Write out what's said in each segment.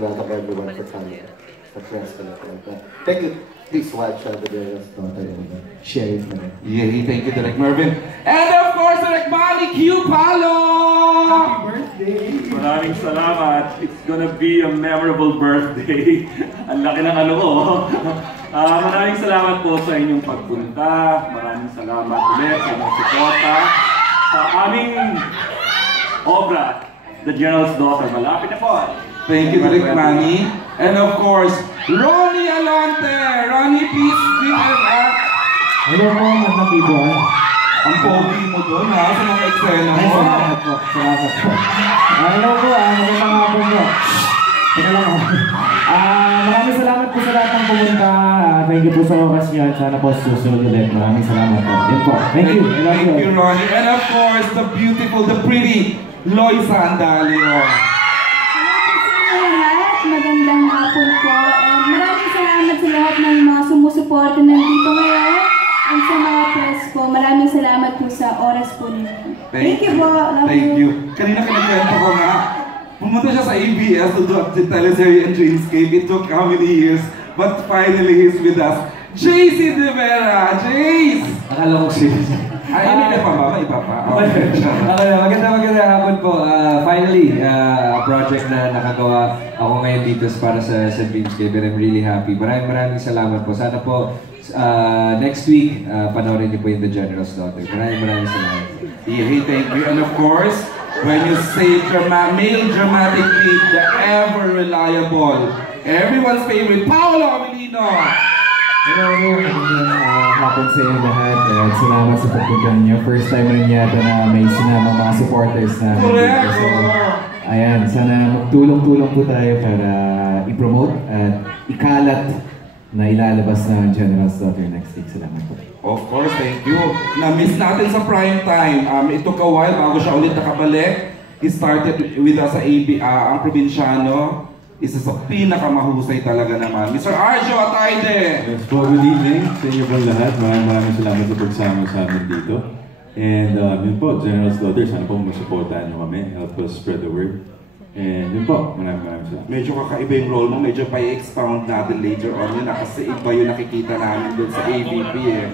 welcome everyone for coming. Successful at thank you. Please watch the videos. Share it. Yeah, thank you, Direk Mervin. And of course, Direk Manny Q. Palo! Happy birthday! Maraming salamat. It's gonna be a memorable birthday. Ang laki ng ano ko. Maraming salamat po sa inyong pagpunta. Maraming salamat ulit sa inyong suporta. Sa aming obra, The General's Daughter. Malapit na po. Thank you, Direk Manny. And of course, Ronnie Alonte! Ronnie, please give us up. Hello po, magandang people. Ang pogi mo doon ha, sa mga eksena mo. Salamat po, salamat po. Hello po, magandang hapon po. Teka lang ako. Maraming salamat po sa lahat ng pumunta. Thank you po sa oras niyo at sana po susunod ulit. Maraming salamat po. Yan po. Thank you. Thank you, Ronnie. And of course, the beautiful, the pretty Loisa Andalio. Magandang hapon po. And maraming salamat sa lahat ng mga sumusuporta nandito ngayon. And sa mga press po, maraming salamat po sa oras po ninyo. Thank you po. Thank you. Kanina kinikwento ko nga, pumunta siya sa ABS to do the teleserye and Dreamscape. It took how many years? But finally, he's with us. JC De Vera! Jace! Akala ko serious. Ay, hindi na pa ba? Iba pa? Maganda hapon po. Finally, a project na nakagawa ako ngayon dito para sa Dreamscape and I'm really happy. Maraming salamat po. Sana po next week, panoorin niyo po yung The General's Daughter. Maraming salamat. Yeah, thank you. And of course, when you say male dramatic lead, the ever reliable, everyone's favorite, Paolo Avellino! Hello, magandang hapon sa inyo lahat. Salamat sa pagpunta niyo. First time rin yata na may sinama mga supporters na correct! So, ayan, sana magtulong-tulong po tayo para i-promote at ikalat na ilalabas ng General's Daughter next week. Salamat po. Of course, thank you. Na-miss natin sa prime time. It took a while bago siya ulit nakabalik. He started with us sa ang Probinsyano. Isa sa pinakamahusay talaga naman. Mr. Arjo Ataide! Yes po, good evening sa inyo po lahat. Maraming salamat sa pagsama sa amin dito. And yun po, General's Daughter, sana po masuportahan nyo kami. Help us spread the word. And yun po, maraming salamat. Medyo kakaiba yung role mo, medyo pa i-expound natin later on yun kasi iba yung nakikita namin doon sa AVP eh.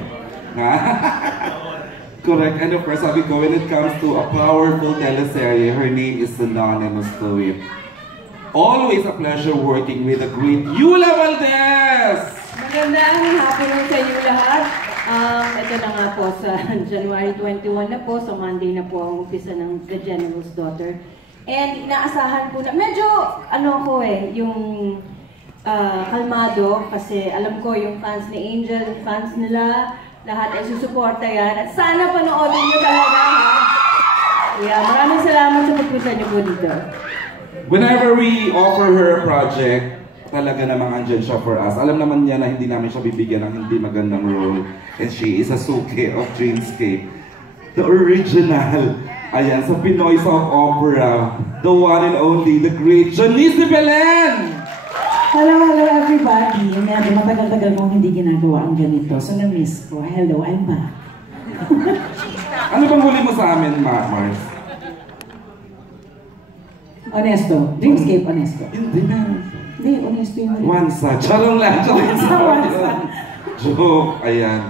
Correct, and of course, sabi ko, when it comes to a powerful teleserye, her name is synonymous to it. Always a pleasure working with the great Yula Valdez! Magandang hapon sa inyo lahat. Ito na nga po sa January 21 na po, so Monday na po ang umpisa ng The General's Daughter. And inaasahan po na, medyo yung kalmado kasi alam ko yung fans ni Angel, yung fans nila, lahat ay susuporta yan. At sana panoodin nyo talaga ha. Yeah, maraming salamat sa pagpunta nyo po dito. Whenever we offer her a project, talaga namang andyan siya for us. Alam naman niya na hindi namin siya bibigyan ng hindi magandang role. And she is a suke of Dreamscape. The original, ayan, sa Pinoy Soap Opera, the one and only, the great Janice de Belen! Hello everybody. Medyo matagal-tagal mong hindi ginagawa ang ganito. So na-miss ko. Hello, I'm back. Ano bang huli mo sa amin, Mars? Honesto. Dreamscape, honesto. Hindi na. Hindi, honesto yung huli. Wansa. Charong lang. Joke. Ayan.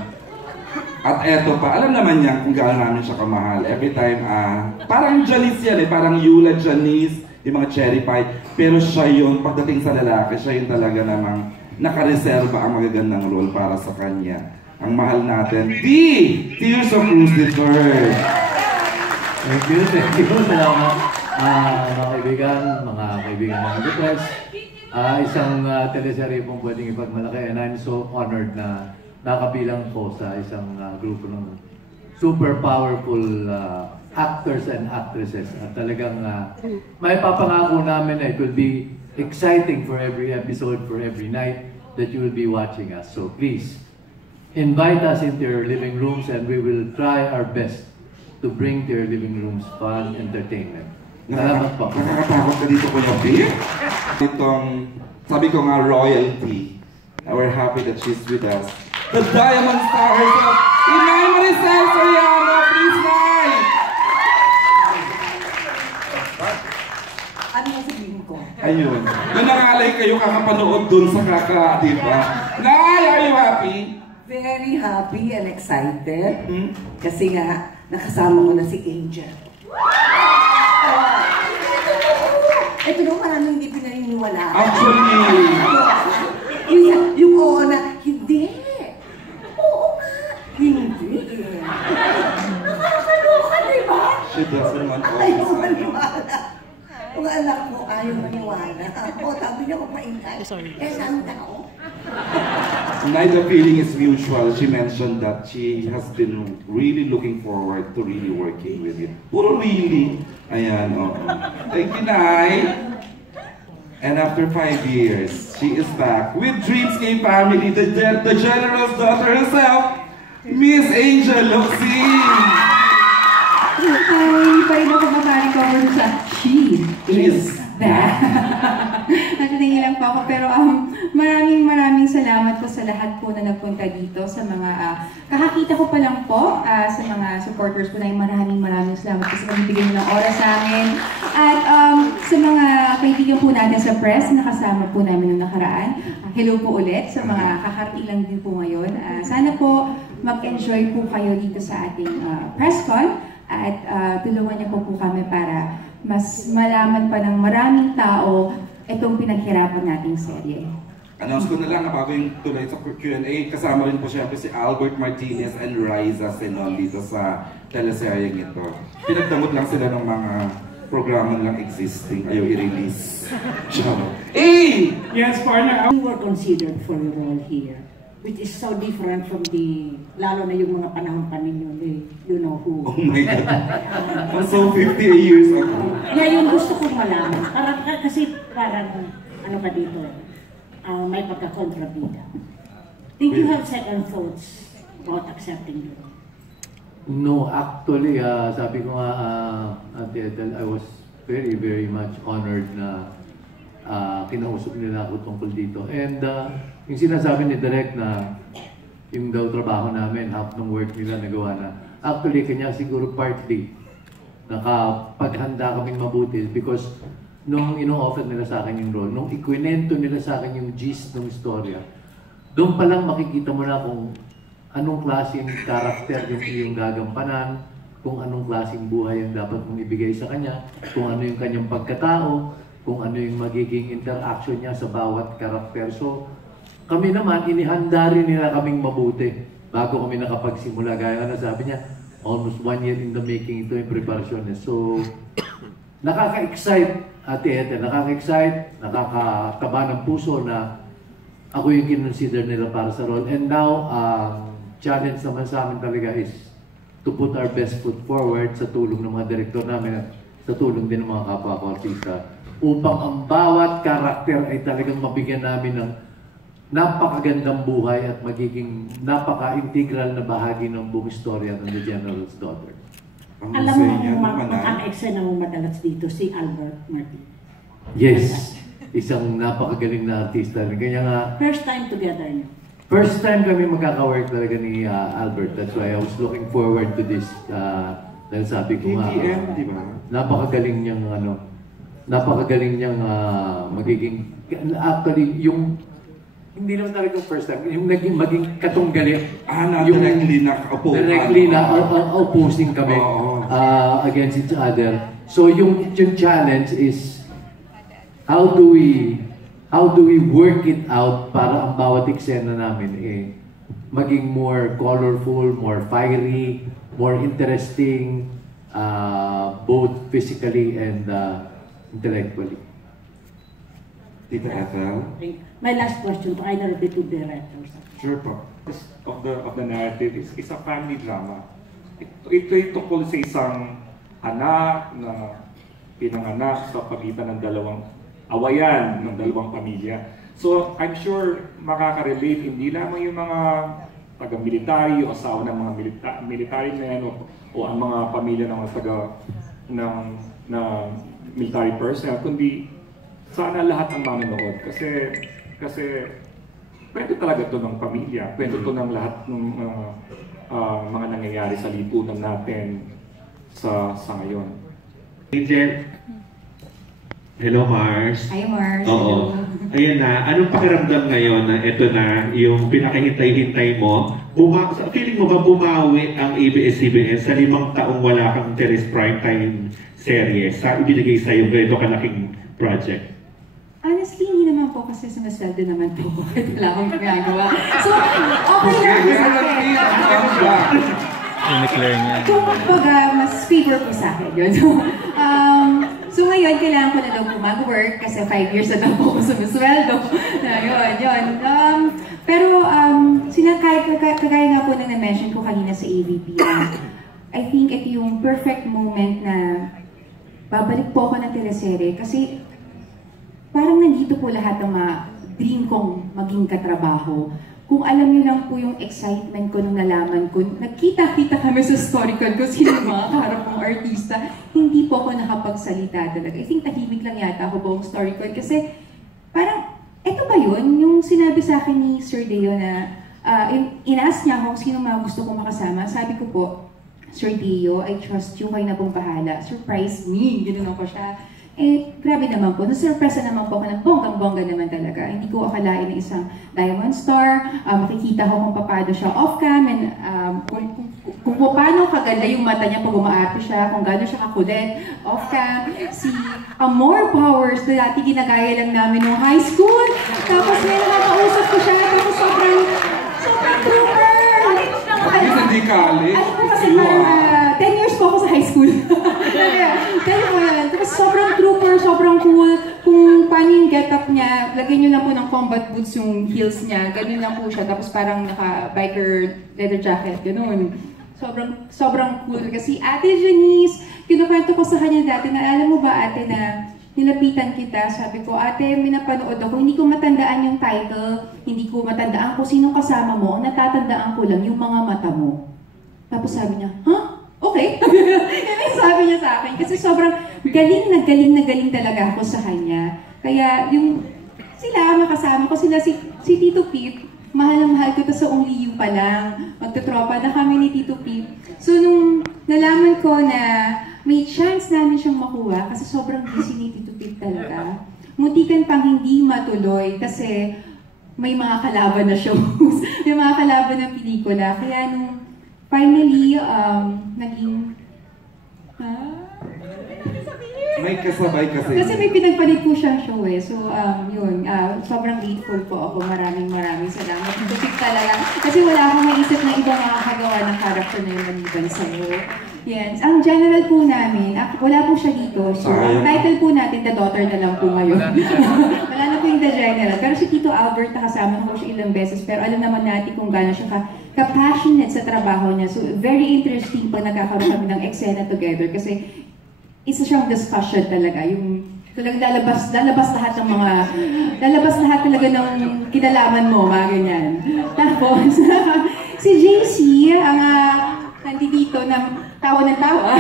At eto pa, alam naman niya kung gaano namin siya kamahal. Every time, parang Janice yan eh. Parang Yula, Janice, yung mga cherry pie. Pero siya yun, pagdating sa lalaki, siya yun talaga namang nakareserba ang magagandang role para sa kanya. Ang mahal natin, Tears of Lucifer. Thank you. Salamat. Mga kaibigan ng The Press, isang teleserye pong pwedeng ipagmalaki and I'm so honored na nakabilang po sa isang grupo ng super powerful actors and actresses at talagang may papangako namin na it will be exciting for every episode, for every night that you will be watching us. So please, invite us into your living rooms and we will try our best to bring to your living rooms fun entertainment. Salamat po. Nakakatakot ka dito ko yung beer? Itong, sabi ko nga, royalty. We're happy that she's with us. The Diamond Star herself, Inay Maricel Soriano, please, Nay! sasabihin ko. Ayun. Nanangalay kayo kakapanood dun sa di ba? Nay, are you happy? Very happy and excited. Kasi nga, nakasama ko na si Angel. Ito naman maraming hindi pinaniniwala. Actually, yung oo na, hindi. Oo nga, hindi. Nakakaloka, diba? she doesn't want all Ayaw this. maniwala. Mga anak ko, ayaw maniwala. O, sabi niya ko paingay. Saan daw? Tonight, the feeling is mutual. She mentioned that she has been really looking forward to really working with you. Puro really. Ayan, oo. Thank you, Nay. And after 5 years, she is back with Dreamscape family, the general's daughter herself, Miss Angel Locsin. Ay, pa rin ako makarecover sa she is back. Nakatingin lang po ako, pero maraming salamat po sa lahat po na nagpunta dito, sa mga kakakita ko pa lang po, sa mga supporters po na maraming salamat po sa pagbibigay ng oras sa amin. At sa mga kaibigan po natin sa press, nakasama po namin noong nakaraan. Hello po ulit sa mga kakarating lang din po ngayon. Sana po mag-enjoy po kayo dito sa ating press con. At tulungan niyo po kami para mas malaman pa ng maraming tao itong pinaghirapan nating serye. Announce ko na lang bago yung tuloy sa Q&A, kasama rin po siyempre si Albert Martinez and Riza Senon dito sa teleseryeng ito. Pinagdamot lang sila ng mga programa lang existing, ayaw i-release. Yes, partner. We were considered for a role here, which is so different from the, lalo na yung mga panahon pa ninyo, you know who. Oh my God. So 50 years ago. Yeah, yung gusto kong malaman. Kasi parang, ano ka dito, may pagka-kontrabida. Think you have second thoughts about accepting the role? No, actually, sabi ko nga, Ate Ethel, I was very much honored na kinausap nila ako tungkol dito. And yung sinasabi ni Direk na yung daw trabaho namin, half ng work nila nagawa na. Actually, kanya siguro partly nakapaghanda kaming mabuti because nung ino-offer nila sa akin yung role, nung ikwinento nila sa akin yung gist ng istorya, doon pa lang makikita mo na kung anong klaseng karakter yung iyong gagampanan, kung anong klaseng buhay ang dapat mong ibigay sa kanya, kung ano yung kanyang pagkatao, kung ano yung magiging interaction niya sa bawat karakter. So, kami naman, inihanda rin nila kaming mabuti bago kami nakapagsimula. Gaya nga sabi niya, almost 1 year in the making ito yung preparasyon niya. So, nakaka-excite, Ate Ethel, nakaka-excite, nakakataba ng puso na ako yung kinonsider nila para sa role. And now, challenge naman sa amin talaga is to put our best foot forward sa tulong ng mga direktor namin at sa tulong din ng mga kapwa ko artista upang ang bawat karakter ay talagang mabigyan namin ng napakagandang buhay at magiging napaka-integral na bahagi ng buong istorya ng The General's Daughter. Alam mo kung makaka-eksena mo madalas dito si Albert Martinez. Yes, isang napakagaling na artista. Kaya nga, first time together niyo? First time kami magkaka-work talaga ni Albert. That's why I was looking forward to this. Dahil sabi ko nga, di ba? Napakagaling niyang napakagaling niyang magiging, actually, yung hindi naman talaga yung first time, yung maging katunggali. Yung directly na opposing kami against each other. So yung challenge is how do we work it out para ang bawat eksena namin maging more colorful, more fiery, more interesting, both physically and intellectually. Tita Ethel? My last question to either of the two directors. Sure po. Of the narrative is a family drama. Ito'y tungkol sa isang anak na pinanganak sa pagitan ng dalawang awayan ng dalawang pamilya. So I'm sure makaka-relate hindi lamang yung mga taga-military o asawa ng mga military men o ang mga pamilya ng mga ng military personnel, kundi sana lahat ng manonood kasi kwento talaga ito ng pamilya, kwento ito ng lahat ng mga nangyayari sa lipunan natin sa ngayon. Angel, Hello, Mars. Hi, Mars. Oo. Hello. Ayan na. Anong pakiramdam ngayon na ito na yung pinakahintay-hintay mo? Feeling mo ba bumawi ang ABS-CBN sa 5 taong wala kang Teles Primetime serye sa ibinigay sa'yo ganito kalaking project? Honestly, hindi naman po kasi sumasweldo naman po. Wala akong ginagawa. So, okay lang po sa akin. In-declare niya. Kung mas favor po sa akin yun. So ngayon, kailangan ko na daw po mag-work kasi 5 years na daw po ako sumisweldo. Yun. Pero kagaya nga po na na-mention ko kanina sa AVP, I think ito yung perfect moment na babalik po ako ng teleserye kasi parang nandito po lahat ng mga dream kong maging katrabaho. Kung alam niyo lang po yung excitement ko nung nalaman ko, nagkita-kita kami sa Storycon kung sino yung mga kaharap kong artista, hindi po ako nakapagsalita talaga. I think tahimik lang yata ako buong Storycon kasi parang, eto ba yun? Yung sinabi sa akin ni Sir Deo na inaas niya ako kung sino mga gusto kong makasama. Sabi ko po, Sir Deo, I trust you, kayo na pong bahala. Surprise me! Ganoon ako siya. Grabe naman po. Na-surpresa naman po ako ng bonggang-bongga naman talaga. Hindi ko akalain na isang Diamond Star. Makikita ko kung paano siya off-cam and kung paano kaganda yung mata niya pag umaarte siya, kung gano'n siya kakulit off-cam. Si Amor Powers na dati ginagaya lang namin nung high school. Tapos may nakakausap ko siya. Tapos sobrang trooper. Hindi kali. Kasi 10 years po ako sa high school. Tapos sobrang trooper, sobrang cool. Kung paano yung get-up niya, lagyan niyo lang po ng combat boots yung heels niya. Ganun lang po siya. Tapos parang naka-biker leather jacket. Ganun. Sobrang cool. Kasi Ate Janice, kinukwento ko sa kanya dati na alam mo ba ate na nilapitan kita, sabi ko, ate, may napanood ako, hindi ko matandaan yung title, hindi ko matandaan kung sino kasama mo, ang natatandaan ko lang yung mga mata mo. Tapos sabi niya, huh? Okay. Sabi niya sa akin, kasi sobrang galing talaga ako sa kanya. Kaya yung sila, makasama ko sila, si Tito Pip, mahal na mahal ko to sa Only You pa lang. Magtutropa na kami ni Tito Pip. So nung nalaman ko na may chance namin siyang makuha kasi sobrang busy ni Tito Pip talaga. Muntikan pang hindi matuloy kasi may mga kalaban na shows, may mga kalaban na pelikula. Kaya nung finally, naging... May kasabay kasi. Kasi may pinagpalit po siyang show eh. So, yun. Sobrang grateful po ako. Maraming salamat. Tito Pip talaga. Kasi wala akong maisip na ibang makakagawa ng character na yung maliban sa'yo. Yes. Ang general po namin, wala po siya dito. So, ang title po natin, The Daughter na lang po ngayon. Wala na po yung The General. Pero si Tito Albert, nakasama ko siya ilang beses. Pero alam naman natin kung gaano siya ka-passionate sa trabaho niya. So, very interesting pag nagkakaroon kami ng eksena together. Kasi, isa siyang discussion talaga. Yung talagang lalabas lahat ng mga, lalabas lahat talaga ng kinalaman mo, mga ganyan. Tapos, si JC, ang nandito na tawa ng tawa.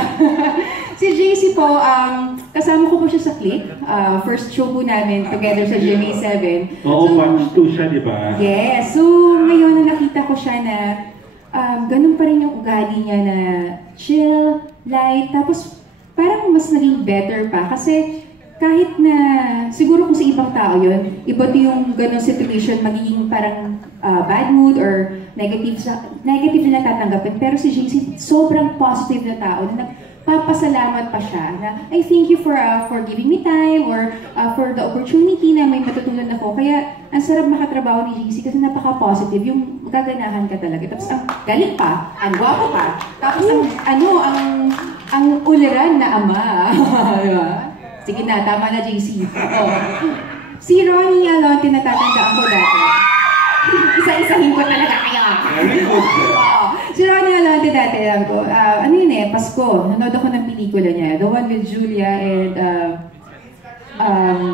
Si JC po, kasama ko po siya sa Click. First show po namin together sa GMA7. Oo, batch 2 siya, di ba? Yes. So, ngayon na nakita ko siya na ganun pa rin yung ugali niya na chill, light, tapos parang mas naging better pa. Kasi kahit na, siguro kung sa ibang tao yun, iba yung ganun situation, magiging parang bad mood or negative na natatanggapin. Pero si JC, sobrang positive na tao na nagpapasalamat pa siya na I thank you for giving me time or for the opportunity na may matutunan ako. Kaya ang sarap makatrabaho ni JC kasi napaka-positive, yung gaganahan ka talaga. Tapos ang galing pa, ang gwapo pa, tapos ang uliran na ama. Diba? Sige na, tama na JC. Oh. Si Ronnie Alonte, natatandaan ko dati. Isa-isahin ko talaga kayo. Si Ronnie Alonte dati, alam ko, ano yun eh, Pasko. Nanood ako ng pelikula niya. The one with Julia and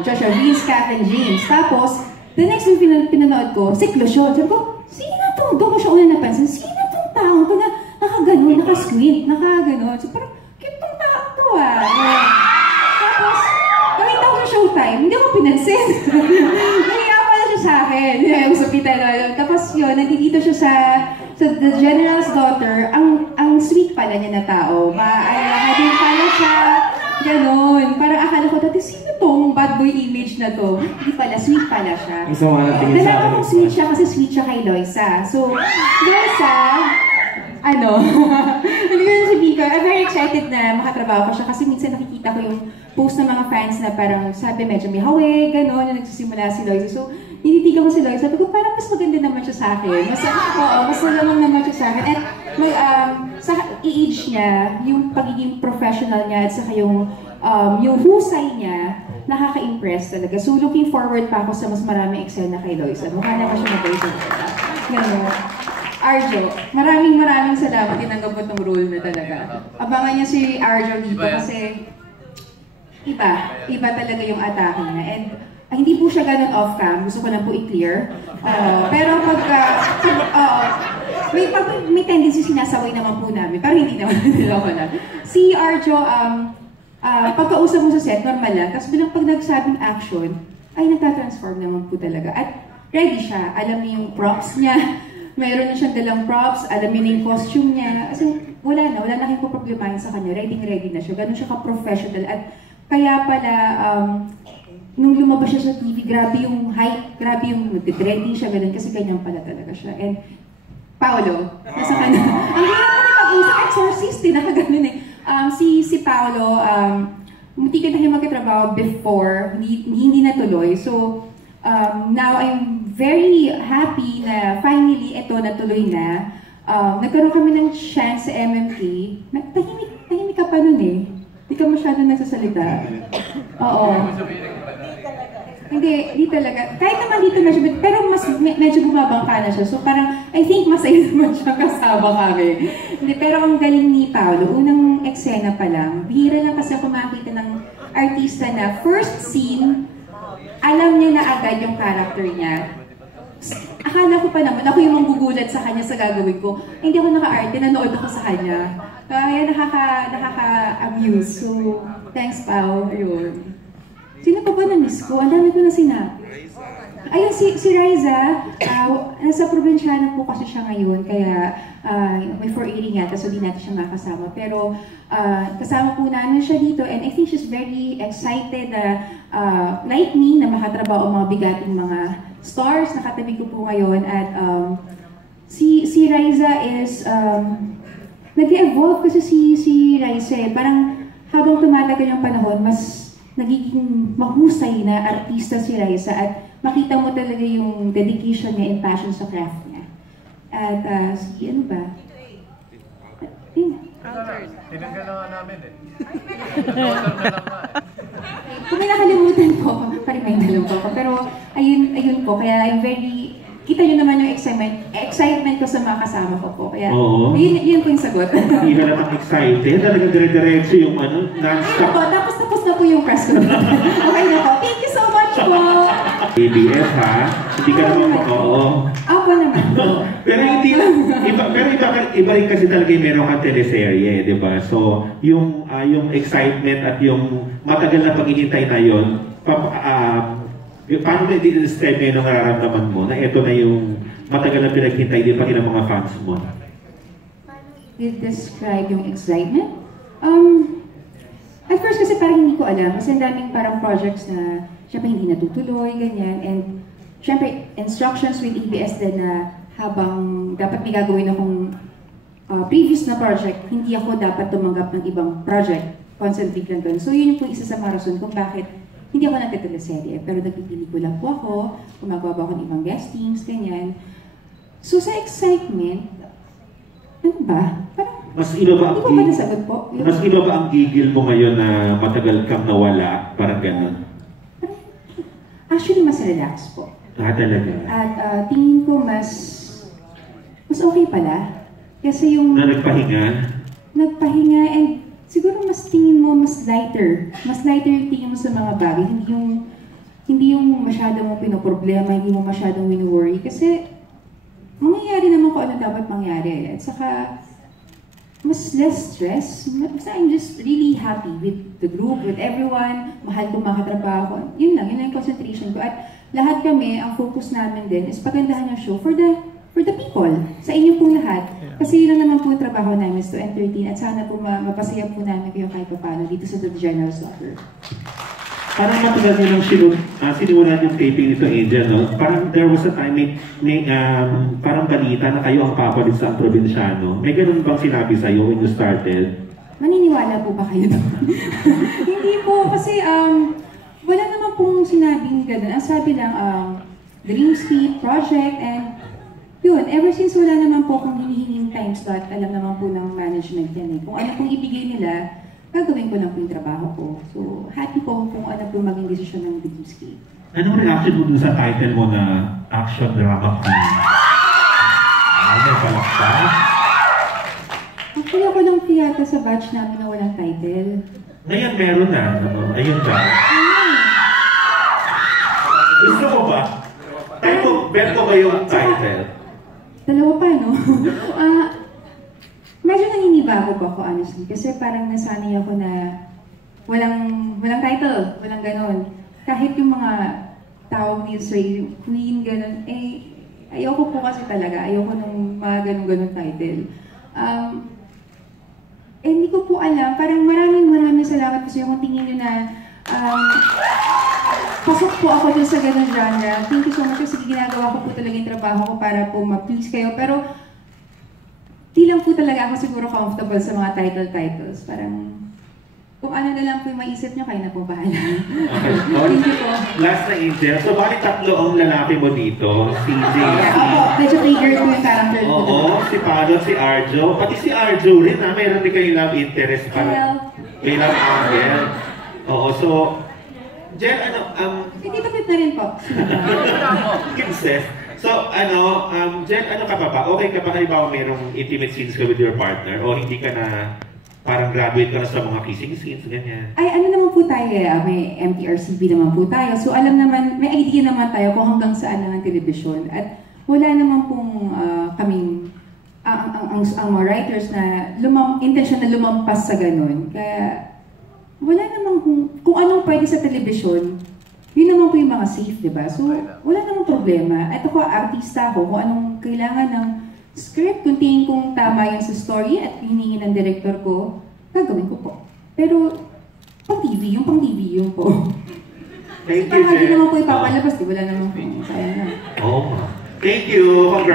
Joshua, Vince, Kat, and James. Tapos, the next yung pinanood ko, si Closio. Sabi ko, sino na to? Doon ko siya una napansin. Sino na itong taong to na nakaganon, nakasquint, nakaganon. So parang, cute tong taong to Tapos, nakita ko sa Showtime, hindi ako pinansin. Nahiya pala siya sa akin. Tapos yun, nandito siya sa The General's Daughter. Ang sweet pala niya na tao. Maayahadin pala siya, Ganon. Parang akala ko dati, sino tong bad boy image na to? Hindi pala, sweet pala siya. Ang sama na tingin sa Dalawa akin. kong sweet siya kasi sweet siya kay Loisa. So, Loisa, hindi ko si Biko, I'm very excited na makatrabaho ko siya kasi minsan nakikita ko yung post ng mga fans na parang sabi medyo may hawi, gano'n, yung nagsisimula si Loisa. So, nititigan ko si Loisa, sabi ko parang mas maganda naman siya sa akin. Mas malamang naman siya sa akin. At sa age niya, yung pagiging professional niya at saka yung husay niya, nakaka-impress talaga. So, looking forward pa ako sa mas maraming eksena kay Loisa. Mukha na siya mag-Loisa. Gano'n. Arjo, maraming salamat. Tinanggap mo itong role na talaga. Abangan niya si Arjo dito kasi iba talaga yung atake niya. And hindi po siya ganun off-cam. Gusto ko lang po i-clear. Pero may tendency sinasaway naman po namin. Pero hindi naman niloko na. Si Arjo, pagkausap mo sa set, normal lang. Tapos bilang pag nagsabing action, ay nagtatransform naman po talaga. At ready siya. Alam niya yung props niya. Mayroon na siyang dalang props, alam niya na yung costume niya. Kasi wala na kayong problemahin sa kanya. Ready na siya. Ganun siya ka-professional. At kaya pala, nung lumabas siya sa TV, grabe yung hype, grabe yung nagtitrending siya, ganun. Kasi ganyan pala talaga siya. And Paolo, nasa kanya. Ang hirap na pag-usap, exorcist, nakaganon eh. Si Paolo, munti ka na kayo magkatrabaho before, hindi natuloy. So, now I'm very happy na finally ito natuloy na. Nagkaroon kami ng chance sa MMK. Tahimik ka pa nun eh. Hindi ka masyadong nagsasalita. Oo. Hindi talaga. Kahit naman dito pero medyo bumabangka na siya. So parang, I think masaya naman siya kasama kami. Pero ang galing ni Paolo, unang eksena pa lang, bihira lang kasi ako makita ng artista na first scene, alam niya na agad yung character niya. Akala ko pa naman, ako yung manggugulat sa kanya sa gagawin ko. Hindi ako naka-arte, nanood ako sa kanya. Kaya nakaka-amuse. So, thanks, Pao. Ayun. Sino pa ba na-miss ko? Ang dami ko na sinabi. Ayun, si Riza, nasa probinsyano po kasi siya ngayon, kaya may 480 yata, so di natin siya makasama. Pero kasama po namin siya dito, and I think she's very excited na, like me, na makatrabaho ang mga bigating mga stars na katabi ko po ngayon. At si Riza is, nag-evolve kasi si Riza, parang habang tumatagal yung panahon, mas nagiging mahusay na artista si Riza at makita mo talaga yung dedication niya and passion sa craft niya. At ano ba? Tinanggal na nga namin eh. Kung may nakalimutan po, pa-remind lang po ako. Pero ayun po, kaya I'm very, kita nyo naman yung excitement ko sa mga kasama ko po. Kaya yun po yung sagot. Hindi ka naman excited, talagang dire-diretso yung non-stop. Tapos na po yung press ko. Okay na po. Thank you so much po. ABS ha? Hindi ka naman Ako naman. Pero hindi lang, iba rin kasi talaga yung meron kang teleserye, di ba? So, yung excitement at yung matagal na paghihintay na yun, paano na i-describe mo yung nararamdaman mo na ito na yung matagal na pinaghintay din pati ng mga fans mo? I-describe yung excitement? At first kasi parang hindi ko alam, kasi ang daming parang projects na syempre hindi natutuloy, ganyan. And syempre, instructions with ABS din na habang dapat may gagawin akong previous na project, hindi ako dapat tumanggap ng ibang project. Concentrate lang doon. So yun yung po isa sa mga rason kung bakit hindi ako nagtiteleserye. Pero nagpipelikula po ako, gumagawa ako ng ibang guestings, ganyan. So sa excitement, ano ba? Parang mas iba ba hindi ko ba nasagot po? Mas iba ba ang gigil mo ngayon na matagal kang nawala? Parang ganun? Actually, mas relax po. Talaga? At tingin ko mas okay pala. Kasi yung na nagpahinga? Nagpahinga, and siguro mas tingin mo mas lighter. Mas lighter yung tingin mo sa mga bagay. Hindi yung masyadong pinoproblema, hindi mo masyadong wini-worry. Kasi mangyayari naman kung ano dapat mangyari. At saka mas less stress. Basta I'm just really happy with the group, with everyone. Mahal ko makatrabaho. Yun lang yung concentration ko. At lahat kami, ang focus namin din is pagandahan yung show for the people. Sa inyo pong lahat. kasi yun lang naman po yung trabaho namin is to entertain at sana po mapasaya po namin kayo kahit paano dito sa The General's Daughter. Parang matagal nyo lang sinimulan yung taping nito, Angel, no? Parang there was a time, may parang balita na kayo ang papalit sa ang probinsyano. May ganun bang sinabi sa'yo when you started? Maniniwala po ba kayo doon? Hindi po, kasi wala naman pong sinabing ganun. Ang sabi lang, Dreamscape project, and yun, ever since wala naman po akong hinihinging time slot, alam naman po ng management yan eh. Kung ano pong ibigay nila, gagawin ko lang po yung trabaho ko. So, happy po kung ano po maging desisyon ng Dreamscape. Anong reaction mo dun sa title mo na Action Drama Queen? May palakpak? Actually, ako lang tiyata sa batch namin na walang title. Ngayon meron na. Ayun ba? Gusto mo ba? Bet ko ba yung title? Dalawa pa, no? Medyo naninibago po ako, honestly. Kasi parang nasanay ako na walang title, walang ganon. Kahit yung mga tawag ni Sir Queen, ganon, ayoko po kasi talaga. Ayoko nung mga ganon title. Hindi ko po alam. Parang maraming salamat po sa kung tingin nyo na pasok po ako dun sa ganun genre. Thank you so much kasi ginagawa ko po talaga yung trabaho ko para po ma-please kayo. Pero di lang po talaga ako siguro comfortable sa mga titles. Parang kung ano na lang po yung maisip nyo, kayo na po bahala. Okay. Thank you po. Last na Angel. So bakit tatlo ang lalaki mo dito? Si Jay. Ako, medyo triggered po yung character ko. Oo, si Pado, si Arjo. Pati si Arjo rin ha. Mayroon din kayo love interest pa. May love angle. Oo, so Jen, Hindi pa na rin po. Kinses. So, Jen, ano ka ba? Okay ka ba halimbawa mayroong intimate scenes ka with your partner? O hindi ka na, parang graduate ka na sa mga kissing scenes, ganyan? Ay, ano naman po tayo may MTRCB naman po tayo. So, alam naman, may idea naman tayo kung hanggang saan lang ang telebisyon. At wala naman pong kaming, ang mga writers na intention na lumampas sa ganun. Kaya, wala naman kung anong pwede sa telebisyon, yun naman po yung mga safe, di ba? So, wala namang problema. At ako, artista ako, kung anong kailangan ng script, kung tingin kong tama yun sa story at hiningi ng director ko, gagawin ko po. Pero, pang-TV yung po. Thank you, Jen. Hindi naman po Oh. ipapalabas, di wala naman po. Sayang na. Oo. Thank you.